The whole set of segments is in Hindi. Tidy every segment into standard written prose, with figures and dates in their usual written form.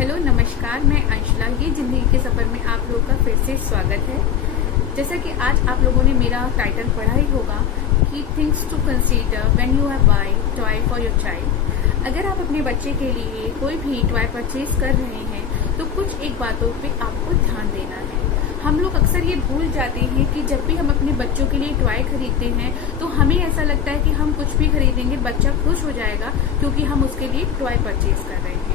हेलो नमस्कार, मैं अंशला। ये ज़िंदगी के सफ़र में आप लोगों का फिर से स्वागत है। जैसा कि आज आप लोगों ने मेरा टाइटल पढ़ा ही होगा कि things to consider when you are buy toy for your child. अगर आप अपने बच्चे के लिए कोई भी टॉय परचेज कर रहे हैं तो कुछ एक बातों पे आपको ध्यान देना है। हम लोग अक्सर ये भूल जाते हैं कि जब भी हम अपने बच्चों के लिए टॉय खरीदते हैं तो हमें ऐसा लगता है कि हम कुछ भी खरीदेंगे बच्चा खुश हो जाएगा क्योंकि हम उसके लिए टॉय परचेज कर रहे हैं।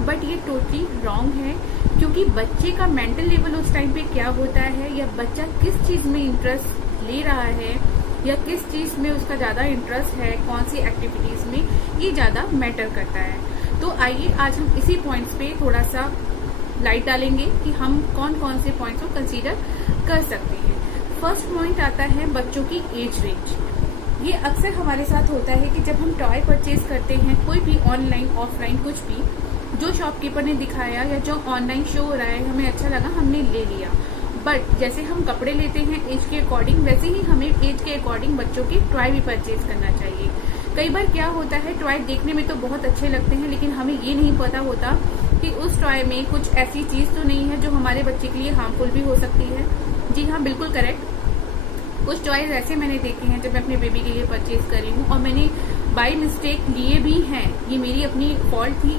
बट ये टोटली रॉन्ग है, क्योंकि बच्चे का मेंटल लेवल उस टाइम पे क्या होता है, या बच्चा किस चीज में इंटरेस्ट ले रहा है, या किस चीज में उसका ज्यादा इंटरेस्ट है, कौन सी एक्टिविटीज में, ये ज्यादा मैटर करता है। तो आइए आज हम इसी पॉइंट्स पे थोड़ा सा लाइट डालेंगे कि हम कौन कौन से पॉइंट्स को कंसीडर कर सकते हैं। फर्स्ट पॉइंट आता है बच्चों की एज रेंज। ये अक्सर हमारे साथ होता है कि जब हम टॉय परचेज करते हैं, कोई भी ऑनलाइन ऑफलाइन कुछ भी, जो शॉपकीपर ने दिखाया या जो ऑनलाइन शो हो रहा है हमें अच्छा लगा, हमने ले लिया। बट जैसे हम कपड़े लेते हैं एज के अकॉर्डिंग, वैसे ही हमें एज के अकॉर्डिंग बच्चों के टॉय भी परचेज करना चाहिए। कई बार क्या होता है, टॉय देखने में तो बहुत अच्छे लगते हैं लेकिन हमें ये नहीं पता होता कि उस टॉय में कुछ ऐसी चीज तो नहीं है जो हमारे बच्चे के लिए हार्मफुल भी हो सकती है। जी हाँ, बिल्कुल करेक्ट। कुछ टॉयज ऐसे मैंने देखे हैं जब मैं अपने बेबी के लिए परचेज करी हूँ और मैंने बाय मिस्टेक लिए भी हैं। ये मेरी अपनी फॉल्ट थी,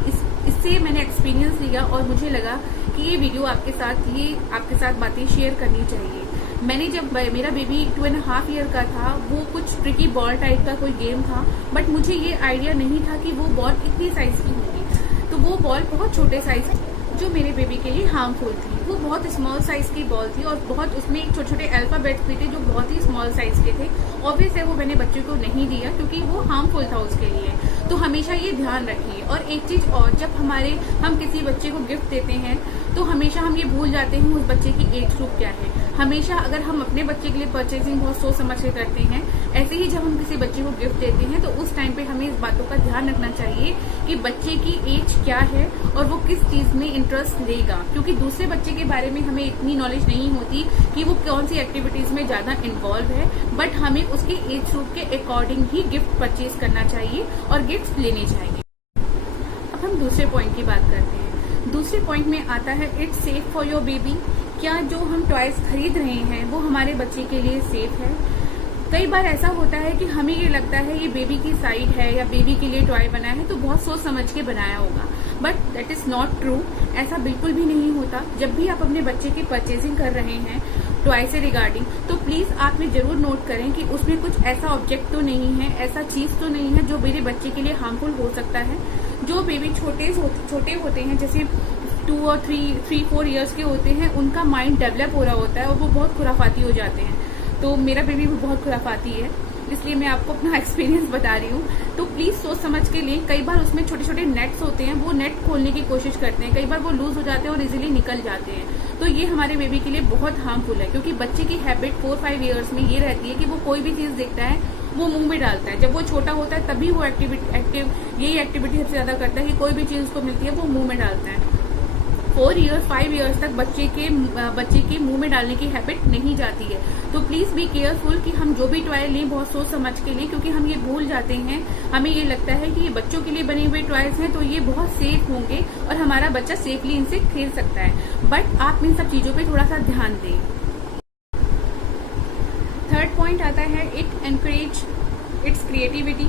इससे मैंने एक्सपीरियंस लिया और मुझे लगा कि ये वीडियो आपके साथ बातें शेयर करनी चाहिए। मैंने जब मेरा बेबी 2.5 ईयर का था, वो कुछ ट्रिकी बॉल टाइप का कोई गेम था, बट मुझे ये आइडिया नहीं था कि वो बॉल इतनी साइज की होगी। तो वो बॉल बहुत छोटे साइज की, जो मेरे बेबी के लिए हार्मफुल थी। वो बहुत स्मॉल साइज की बॉल थी और बहुत उसमें छोटे छोटे अल्फाबेट्स भी थे जो बहुत ही स्मॉल साइज के थे। ऑब्वियस है वो मैंने बच्चे को नहीं दिया क्योंकि वो हार्मफुल था उसके लिए। तो हमेशा ये ध्यान रखिए। और एक चीज और, जब हम किसी बच्चे को गिफ्ट देते हैं तो हमेशा हम ये भूल जाते हैं उस बच्चे की एज ग्रुप क्या है। हमेशा अगर हम अपने बच्चे के लिए परचेजिंग बहुत सोच समझ के करते हैं, ऐसे ही जब हम किसी बच्चे को गिफ्ट देते हैं तो उस टाइम पे हमें इस बातों का ध्यान रखना चाहिए कि बच्चे की एज क्या है और वो किस चीज में इंटरेस्ट लेगा। क्योंकि दूसरे बच्चे के बारे में हमें इतनी नॉलेज नहीं होती कि वो कौन सी एक्टिविटीज में ज्यादा इन्वॉल्व है, बट हमें उसके एज ग्रुप के अकॉर्डिंग ही गिफ्ट परचेज करना चाहिए और गिफ्ट लेने चाहिए। अब हम दूसरे पॉइंट की बात करते हैं। दूसरे पॉइंट में आता है it's safe for your baby. क्या जो हम टॉयज खरीद रहे हैं वो हमारे बच्चे के लिए सेफ है? कई बार ऐसा होता है कि हमें ये लगता है ये बेबी की साइड है या बेबी के लिए टॉय बना है तो बहुत सोच समझ के बनाया होगा, but that is not true. ऐसा बिल्कुल भी नहीं होता। जब भी आप अपने बच्चे की परचेजिंग कर रहे हैं टॉय से रिगार्डिंग, तो प्लीज आप ये जरूर नोट करें कि उसमें कुछ ऐसा ऑब्जेक्ट तो नहीं है, ऐसा चीज तो नहीं है जो मेरे बच्चे के लिए हार्मफुल हो सकता है। जो बेबी छोटे होते हैं, जैसे 2 और 3-4 ईयर्स के होते हैं, उनका माइंड डेवलप हो रहा होता है और वो बहुत खुराफाती हो जाते हैं। तो मेरा बेबी भी बहुत खुराफाती है, इसलिए मैं आपको अपना एक्सपीरियंस बता रही हूँ। तो प्लीज सोच समझ के लिए। कई बार उसमें छोटे छोटे नेट्स होते हैं, वो नेट खोलने की कोशिश करते हैं, कई बार वो लूज हो जाते हैं और इजीली निकल जाते हैं। तो ये हमारे बेबी के लिए बहुत हार्मफुल है, क्योंकि बच्चे की हैबिट 4-5 ईयर्स में ये रहती है कि वो कोई भी चीज देखता है वो मुंह में डालता है। जब वो छोटा होता है तभी वो यही एक्टिविटी सबसे ज्यादा करता है कि कोई भी चीज उसको मिलती है वो मुंह में डालता है। 4-5 ईयर्स तक बच्चे के मुंह में डालने की हैबिट नहीं जाती है। तो प्लीज बी केयरफुल कि हम जो भी टॉय लें बहुत सोच समझ के लें, क्योंकि हम ये भूल जाते हैं। हमें ये लगता है कि ये बच्चों के लिए बने हुए टॉयज हैं तो ये बहुत सेफ होंगे और हमारा बच्चा सेफली इनसे खेल सकता है, बट आप इन सब चीजों पे थोड़ा सा ध्यान दें। थर्ड पॉइंट आता है इट एनकरेज इट्स क्रिएटिविटी।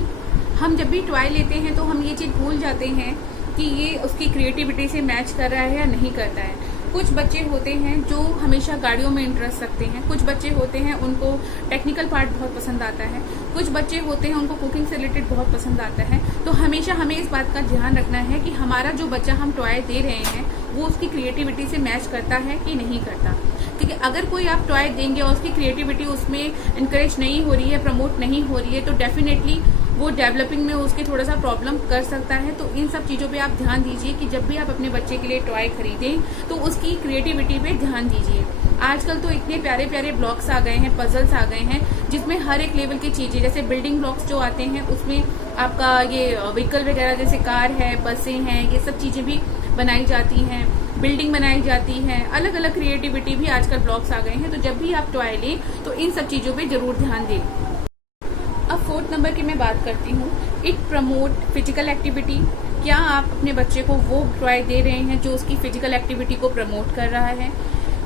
हम जब भी टॉय लेते हैं तो हम ये चीज भूल जाते हैं कि ये उसकी क्रिएटिविटी से मैच कर रहा है या नहीं करता है। कुछ बच्चे होते हैं जो हमेशा गाड़ियों में इंटरेस्ट रखते हैं, कुछ बच्चे होते हैं उनको टेक्निकल पार्ट बहुत पसंद आता है, कुछ बच्चे होते हैं उनको कुकिंग से रिलेटेड बहुत पसंद आता है। तो हमेशा हमें इस बात का ध्यान रखना है कि हमारा जो बच्चा हम टॉय दे रहे हैं वो उसकी क्रिएटिविटी से मैच करता है कि नहीं करता। क्योंकि अगर कोई आप टॉय देंगे और उसकी क्रिएटिविटी उसमें इंकरेज नहीं हो रही है, प्रमोट नहीं हो रही है, तो डेफिनेटली वो डेवलपिंग में उसके थोड़ा सा प्रॉब्लम कर सकता है। तो इन सब चीजों पे आप ध्यान दीजिए कि जब भी आप अपने बच्चे के लिए टॉय खरीदें तो उसकी क्रिएटिविटी पे ध्यान दीजिए। आजकल तो इतने प्यारे प्यारे ब्लॉक्स आ गए हैं, पजल्स आ गए हैं, जिसमें हर एक लेवल की चीजें, जैसे बिल्डिंग ब्लॉक्स जो आते हैं उसमें आपका ये व्हीकल वगैरह जैसे कार है, बसें हैं, ये सब चीजें भी बनाई जाती हैं, बिल्डिंग बनाई जाती है। अलग अलग क्रिएटिविटी भी आजकल ब्लॉक्स आ गए हैं। तो जब भी आप टॉय लें तो इन सब चीजों पे जरूर ध्यान दें। अब 4th नंबर की मैं बात करती हूँ, इट प्रमोट फिजिकल एक्टिविटी। क्या आप अपने बच्चे को वो टॉय दे रहे हैं जो उसकी फिजिकल एक्टिविटी को प्रमोट कर रहा है।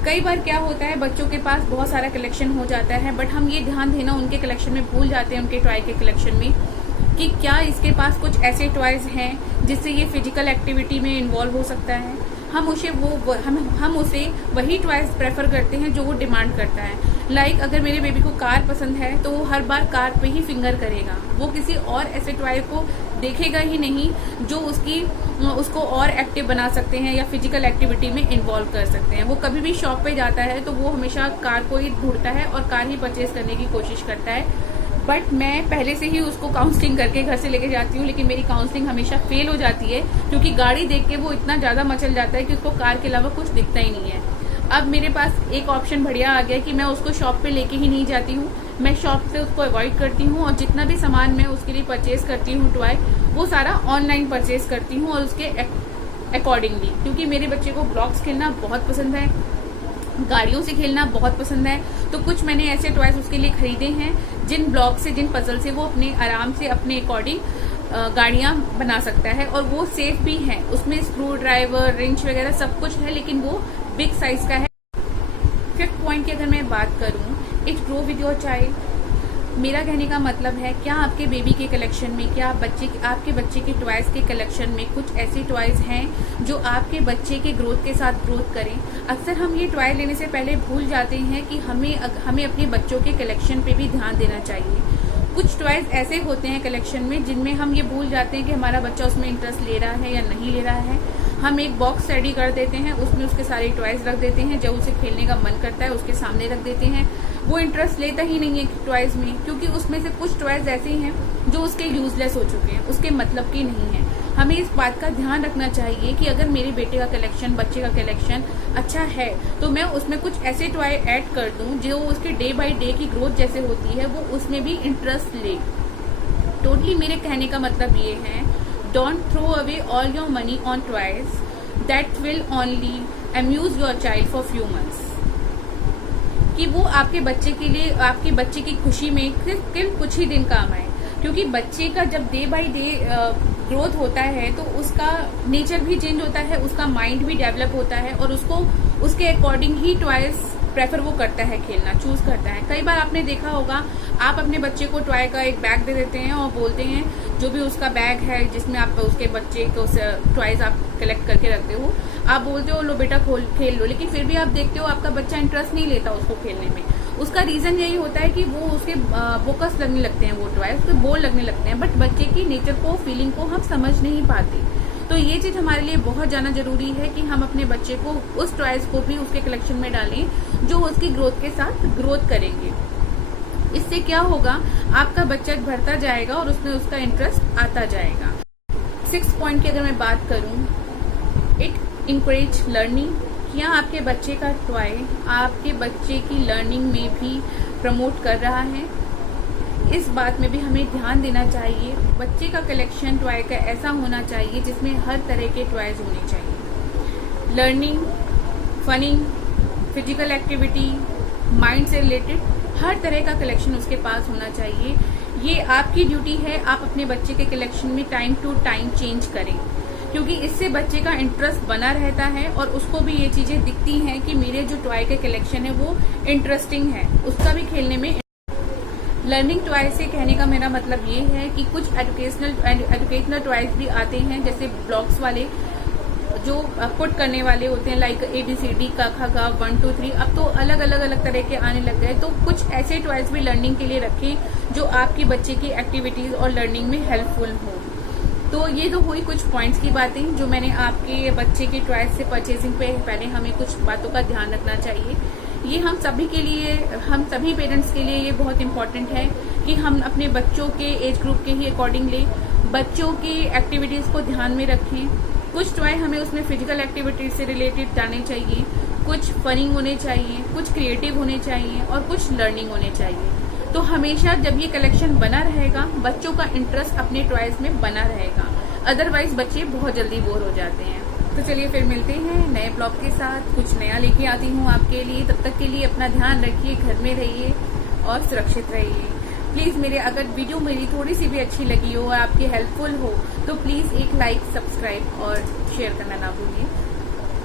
कई बार क्या होता है, बच्चों के पास बहुत सारा कलेक्शन हो जाता है, बट हम ये ध्यान देना उनके कलेक्शन में भूल जाते हैं, उनके टॉय के कलेक्शन में, कि क्या इसके पास कुछ ऐसे टॉयज हैं जिससे ये फिजिकल एक्टिविटी में इन्वॉल्व हो सकता है। हम उसे वही टॉयज प्रेफर करते हैं जो वो डिमांड करता है। लाइक अगर मेरे बेबी को कार पसंद है तो वो हर बार कार पे ही फिंगर करेगा, वो किसी और ऐसे टॉय को देखेगा ही नहीं जो उसको और एक्टिव बना सकते हैं या फिजिकल एक्टिविटी में इन्वॉल्व कर सकते हैं। वो कभी भी शॉप पे जाता है तो वो हमेशा कार को ही ढूंढता है और कार ही परचेज करने की कोशिश करता है। बट मैं पहले से ही उसको काउंसलिंग करके घर से लेके जाती हूँ, लेकिन मेरी काउंसलिंग हमेशा फेल हो जाती है क्योंकि गाड़ी देख के वो इतना ज़्यादा मचल जाता है कि उसको कार के अलावा कुछ दिखता ही नहीं है। अब मेरे पास एक ऑप्शन बढ़िया आ गया कि मैं उसको शॉप पे लेके ही नहीं जाती हूँ, मैं शॉप से उसको अवॉइड करती हूँ और जितना भी सामान मैं उसके लिए परचेज करती हूँ टॉय, वो सारा ऑनलाइन परचेज करती हूँ और उसके अकॉर्डिंगली, क्योंकि मेरे बच्चे को ब्लॉक्स खेलना बहुत पसंद है, गाड़ियों से खेलना बहुत पसंद है। तो कुछ मैंने ऐसे टॉयज उसके लिए खरीदे हैं जिन ब्लॉक से, जिन पजल से वो अपने आराम से अपने अकॉर्डिंग गाड़ियां बना सकता है और वो सेफ भी है। उसमें स्क्रू ड्राइवर, रिंच वगैरह सब कुछ है, लेकिन वो बिग साइज का है। 5th पॉइंट की अगर मैं बात करूं, it grow with your child. मेरा कहने का मतलब है, क्या आपके बेबी के कलेक्शन में, क्या आपके बच्चे के टॉयज के कलेक्शन में कुछ ऐसे टॉयज हैं जो आपके बच्चे के ग्रोथ के साथ ग्रोथ करें। अक्सर हम ये टॉय लेने से पहले भूल जाते हैं कि हमें अपने बच्चों के कलेक्शन पे भी ध्यान देना चाहिए। कुछ टॉयज ऐसे होते हैं कलेक्शन में जिनमें हम ये भूल जाते हैं कि हमारा बच्चा उसमें इंटरेस्ट ले रहा है या नहीं ले रहा है। हम एक बॉक्स रेडी कर देते हैं, उसमें उसके सारे टॉयज रख देते हैं, जब उसे खेलने का मन करता है उसके सामने रख देते हैं। वो इंटरेस्ट लेता ही नहीं है टॉयज में, क्योंकि उसमें से कुछ टॉयज ऐसे हैं जो उसके यूजलेस हो चुके हैं, उसके मतलब की नहीं है। हमें इस बात का ध्यान रखना चाहिए कि अगर मेरे बेटे का कलेक्शन, बच्चे का कलेक्शन अच्छा है तो मैं उसमें कुछ ऐसे टॉय ऐड कर दूं जो उसके डे बाय डे की ग्रोथ जैसे होती है वो उसमें भी इंटरेस्ट ले। टोटली मेरे कहने का मतलब ये है, don't throw away all your money on toys that will only amuse your child for few months. कि वो आपके बच्चे के लिए, आपके बच्चे की खुशी में सिर्फ कुछ ही दिन काम आए, क्योंकि बच्चे का जब डे बाय डे ग्रोथ होता है तो उसका नेचर भी चेंज होता है, उसका माइंड भी डेवलप होता है और उसको उसके अकॉर्डिंग ही टॉयज प्रेफर वो करता है, खेलना चूज करता है। कई बार आपने देखा होगा, आप अपने बच्चे को टॉय का एक बैग दे देते हैं और बोलते हैं, जो भी उसका बैग है जिसमें आप उसके बच्चे को टॉयज आप कलेक्ट करके रखते हो, आप बोलते हो लो बेटा खेल लो, लेकिन फिर भी आप देखते हो आपका बच्चा इंटरेस्ट नहीं लेता उसको खेलने में। उसका रीजन यही होता है कि वो उसके बोकस लगने लगते हैं, वो टॉय उसके बोल लगने लगते हैं, बट बच्चे की नेचर को, फीलिंग को हम समझ नहीं पाते। तो ये चीज हमारे लिए बहुत ज्यादा जरूरी है कि हम अपने बच्चे को उस टॉयज को भी उसके कलेक्शन में डालें जो उसकी ग्रोथ के साथ ग्रोथ करेंगे। इससे क्या होगा, आपका बच्चा बढ़ता जाएगा और उसमें उसका इंटरेस्ट आता जाएगा। 6th पॉइंट की अगर मैं बात करूं, इट इंकरेज लर्निंग। क्या आपके बच्चे का टॉय आपके बच्चे की लर्निंग में भी प्रमोट कर रहा है? इस बात में भी हमें ध्यान देना चाहिए। बच्चे का कलेक्शन टॉय का ऐसा होना चाहिए जिसमें हर तरह के टॉयज होने चाहिए। लर्निंग, फनिंग, फिजिकल एक्टिविटी, माइंड से रिलेटेड हर तरह का कलेक्शन उसके पास होना चाहिए। ये आपकी ड्यूटी है, आप अपने बच्चे के कलेक्शन में टाइम टू टाइम चेंज करें, क्योंकि इससे बच्चे का इंटरेस्ट बना रहता है और उसको भी ये चीजें दिखती हैं कि मेरे जो टॉय के कलेक्शन है वो इंटरेस्टिंग है, उसका भी खेलने में। लर्निंग टॉय से कहने का मेरा मतलब ये है कि कुछ एजुकेशनल टॉयज भी आते हैं, जैसे ब्लॉक्स वाले जो पुट करने वाले होते हैं, लाइक ABCD का ख 1 2 3। अब तो अलग अलग तरह के आने लग गए, तो कुछ ऐसे टॉयज भी लर्निंग के लिए रखें जो आपके बच्चे की एक्टिविटीज और लर्निंग में हेल्पफुल हो। तो ये तो हुई कुछ पॉइंट्स की बातें जो मैंने आपके बच्चे के टॉयज से परचेजिंग पे पहले हमें कुछ बातों का ध्यान रखना चाहिए। ये हम सभी के लिए, हम सभी पेरेंट्स के लिए ये बहुत इंपॉर्टेंट है कि हम अपने बच्चों के एज ग्रुप के ही अकॉर्डिंगली बच्चों की एक्टिविटीज को ध्यान में रखें। कुछ टॉय हमें उसमें फिजिकल एक्टिविटीज से रिलेटेड डालने चाहिए, कुछ फनिंग होने चाहिए, कुछ क्रिएटिव होने चाहिए और कुछ लर्निंग होने चाहिए। तो हमेशा जब ये कलेक्शन बना रहेगा, बच्चों का इंटरेस्ट अपने टॉयज में बना रहेगा, अदरवाइज बच्चे बहुत जल्दी बोर हो जाते हैं। तो चलिए फिर मिलते हैं नए ब्लॉग के साथ, कुछ नया लेके आती हूँ आपके लिए। तब तक के लिए अपना ध्यान रखिए, घर में रहिए और सुरक्षित रहिए। प्लीज मेरे अगर वीडियो मेरी थोड़ी सी भी अच्छी लगी हो, आपकी हेल्पफुल हो, तो प्लीज एक लाइक, सब्सक्राइब और शेयर करना ना भूलिए।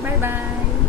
Bye bye.